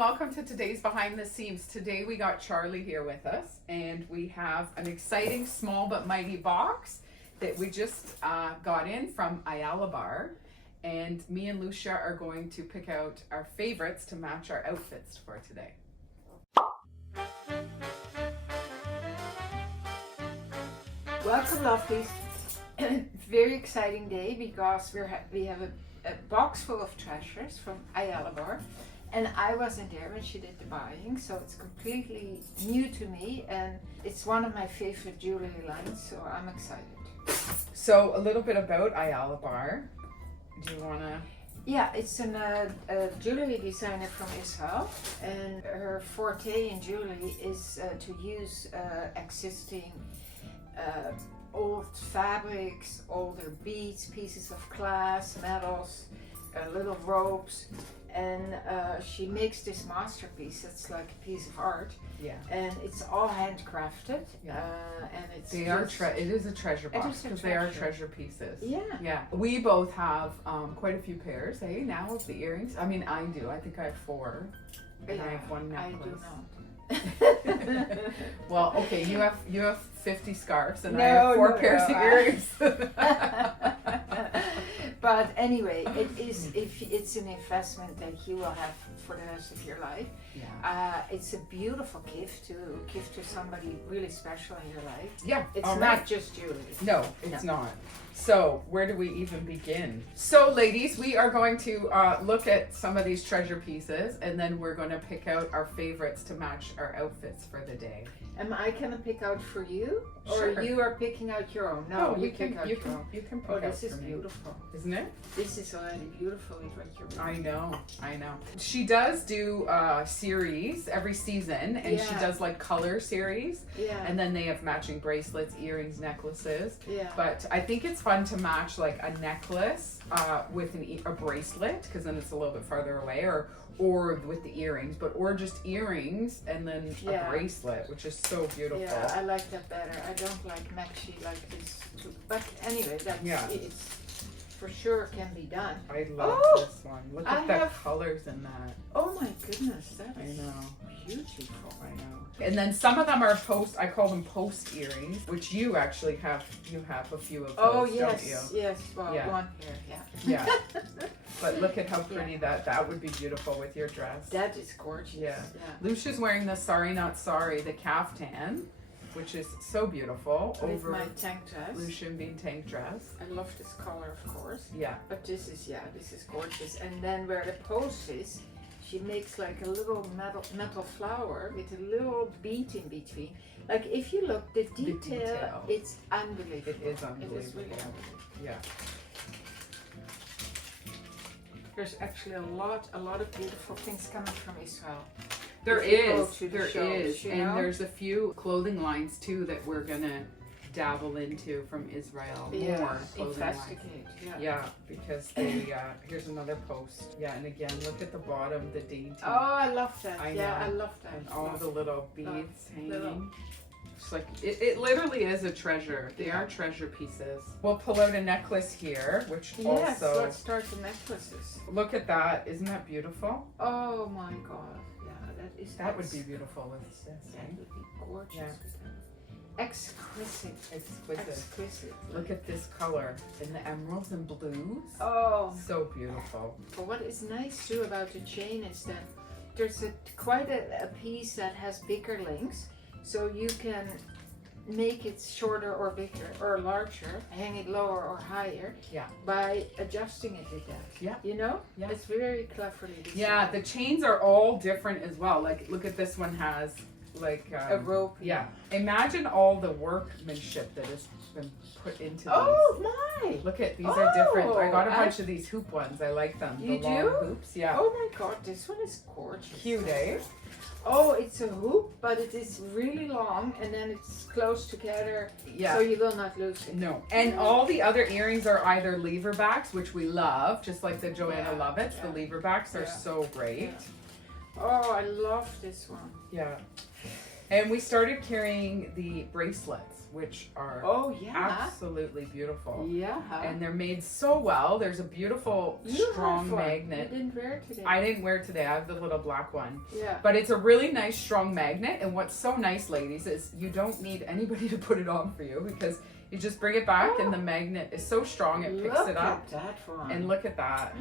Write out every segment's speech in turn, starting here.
welcome to today's Behind the Seams. Today we got Charlie here with us, and we have an exciting small but mighty box that we just got in from Ayala Bar, and me and Lousje are going to pick out our favorites to match our outfits for today. Welcome, lovelies. Very exciting day because we have a box full of treasures from Ayala Bar, and I wasn't there when she did the buying, so it's completely new to me, and it's one of my favorite jewelry lines, so I'm excited. So a little bit about Ayala Bar. Do you want to? Yeah, it's a jewelry designer from Israel, and her forte in jewelry is to use existing old fabrics, older beads, pieces of glass, metals, little ropes, and she makes this masterpiece that's like a piece of art. Yeah. And it's all handcrafted. Yeah. And it's it is a treasure box because they are treasure pieces. Yeah. Yeah. We both have quite a few pairs, now of the earrings. I mean, I do. I think I have 4. And yeah, I have 1 necklace. I do not. Well, okay, you have 50 scarves and I have 4 pairs of earrings. But anyway, it's an investment that you will have for the rest of your life. Yeah. It's a beautiful gift to give to somebody really special in your life. Yeah. It's not just jewelry. No, it's not. So where do we even begin? So ladies, we are going to look at some of these treasure pieces, and then we're going to pick out our favorites to match our outfits for the day. Am I going to pick out for you? Sure. Or you are picking out your own? No, you can pick out your own. You can pick Oh, out this is for me. beautiful. Isn't it? This is already beautiful with what you're wearing. I know. She does do series every season, and she does like color series. Yeah. And then they have matching bracelets, earrings, necklaces. Yeah. But I think it's fun to match like a necklace with a bracelet, because then it's a little bit farther away, or with the earrings, or just earrings and then a bracelet, which is so beautiful. Yeah, I like that better. I don't like maxi like this too. But anyway, it's for sure can be done. I love this one. Look at the colors in that. Oh my goodness, that is beautiful. I know. And then some of them are I call them post earrings, which you actually have. You have a few of those, don't you? Yes. Well, one pair, Yeah. But look at how pretty that would be beautiful with your dress. That is gorgeous. Yeah. Lucia's wearing the Sorry Not Sorry, the caftan, which is so beautiful. With my tank dress. Lousje Bean tank dress. I love this color, of course. Yeah. But this is gorgeous. And then where the post is, she makes like a little metal flower with a little bead in between. Like if you look, the detail. It's unbelievable. It is unbelievable. It is really unbelievable. Yeah. There's actually a lot of beautiful things coming from Israel. There is, and there's a few clothing lines too that we're gonna dabble into from Israel. More clothing investigate. lines. Yeah, because they here's another post. Yeah, and again, look at the bottom, the dainty. Oh, I love that. I love that. And all the little beads hanging. It's like it literally is a treasure. They are treasure pieces. We'll pull out a necklace here, which also. Let's start the necklaces. Look at that! Isn't that beautiful? Oh my God! Yeah, that would be beautiful with this. That would be gorgeous. Yeah. Exquisite. Look at this color in the emeralds and blues. Oh, so beautiful. But what is nice too about the chain is that there's quite a piece that has bigger links. So you can make it shorter or bigger or larger, hang it lower or higher by adjusting it with that. Yeah. You know? Yeah. It's very cleverly designed. Yeah, the chains are all different as well. Like, look at this one has like a rope. Yeah. Imagine all the workmanship that has been put into these. Oh my! Look at these are different. I got a bunch of these hoop ones. I like them. You the long do? hoops. Yeah. Oh my God, this one is gorgeous. Cute, eh? Oh, it's a hoop, but it is really long, and then it's close together, so you will not lose it. No, and all the other earrings are either lever backs, which we love, just like the Joanna Lovitz. The lever backs are so great. Oh, I love this one. Yeah. And we started carrying the bracelets, which are Oh yeah. absolutely beautiful. Yeah. And they're made so well. There's a beautiful, strong have one. magnet. You didn't wear it today. I didn't wear it today. I have the little black one. Yeah. But it's a really nice, strong magnet. And what's so nice, ladies, is you don't need anybody to put it on for you because you just bring it back and the magnet is so strong it picks it up. Look at that one. And look at that.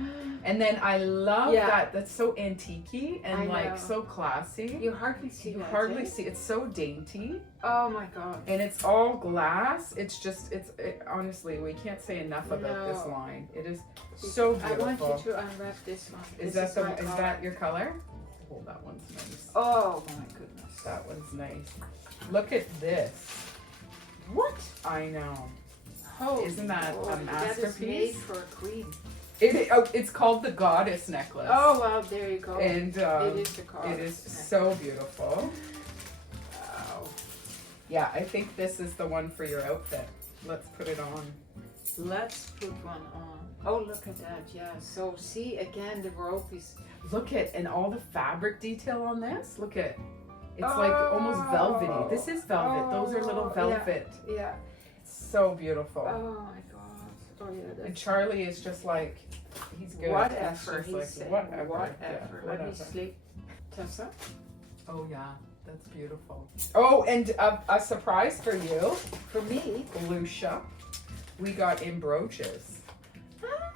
And then I love that. That's so antique-y and like so classy. You hardly see You that. hardly see. It's so dainty. Oh my god. And it's all glass. It's just, honestly, we can't say enough about this No. line. It is so beautiful. I want you to unwrap this one. Is This that my is color. that your color? Oh, that one's nice. Oh my goodness. That one's nice. Look at this. What? I know. Oh, Isn't that a Lord, masterpiece? That is made for a queen. It's called the Goddess Necklace. Oh well, there you go. And it is the color. it is so beautiful. Wow. Yeah, I think this is the one for your outfit. Let's put it on. Let's put one on. Oh, look at that. Yeah. So see again, the rope is. Look at, and all the fabric detail on this. Look at, it's like almost velvety. This is velvet. Those are little velvet. Yeah. So beautiful. Oh my god. Oh yeah. And That's Charlie is just like, he's good. whatever. He's He's like, saying whatever. whatever. Yeah, Let me whatever. sleep. Tessa. Oh yeah, that's beautiful. Oh, and a surprise for you, For me. Lousje. We got in brooches.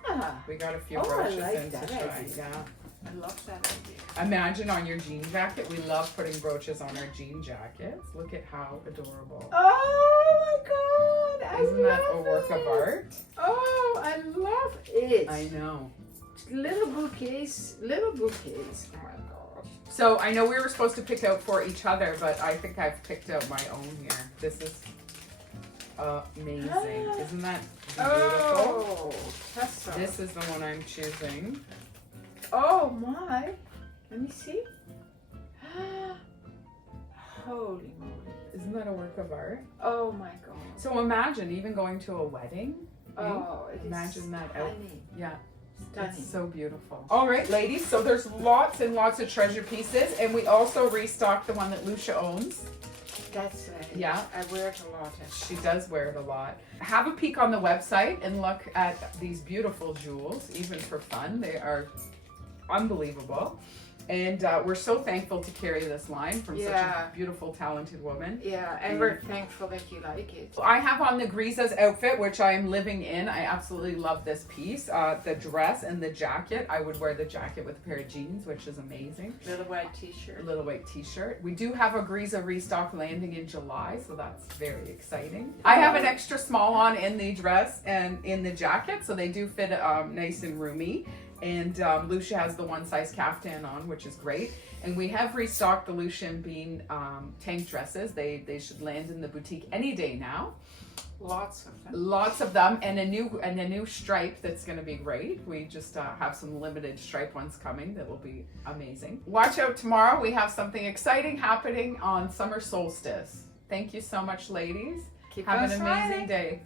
Ah. We got a few Oh, I brooches like in to that try. idea. Yeah. I love that idea. Imagine on your jean jacket. We love putting brooches on our jean jackets. Look at how adorable. Oh my god! Isn't that a work of art? Oh, I love it. I know. Little bouquets. Little bouquets. Oh my god. So I know we were supposed to pick out for each other, but I think I've picked out my own here. This is amazing. Isn't that beautiful? Oh, Tessa. This is the one I'm choosing. Oh my. Let me see. Holy moly. Isn't that a work of art? Oh my god. So imagine even going to a wedding. Oh, it is Imagine that out. stunning. Yeah. Stunning. It's so beautiful. All right, ladies. So there's lots and lots of treasure pieces, and we also restocked the one that Lousje owns. That's right. Yeah. I wear it a lot. She does wear it a lot. Have a peek on the website and look at these beautiful jewels, even for fun. They are unbelievable. And we're so thankful to carry this line from such a beautiful, talented woman. Yeah, and we're thankful that you like it. I have on the Grisa's outfit, which I am living in. I absolutely love this piece. The dress and the jacket. I would wear the jacket with a pair of jeans, which is amazing. Little white t-shirt. A little white t-shirt. We do have a Grisa restock landing in July, so that's very exciting. I have an extra small on in the dress and in the jacket, so they do fit nice and roomy. And Lousje has the one size caftan on, which is great. And we have restocked the Lousje and Bean tank dresses. They should land in the boutique any day now. Lots of them. Lots of them, and a new stripe that's going to be great. We just have some limited stripe ones coming that will be amazing. Watch out tomorrow. We have something exciting happening on summer solstice. Thank you so much, ladies. Keep Have on an smiling. amazing day.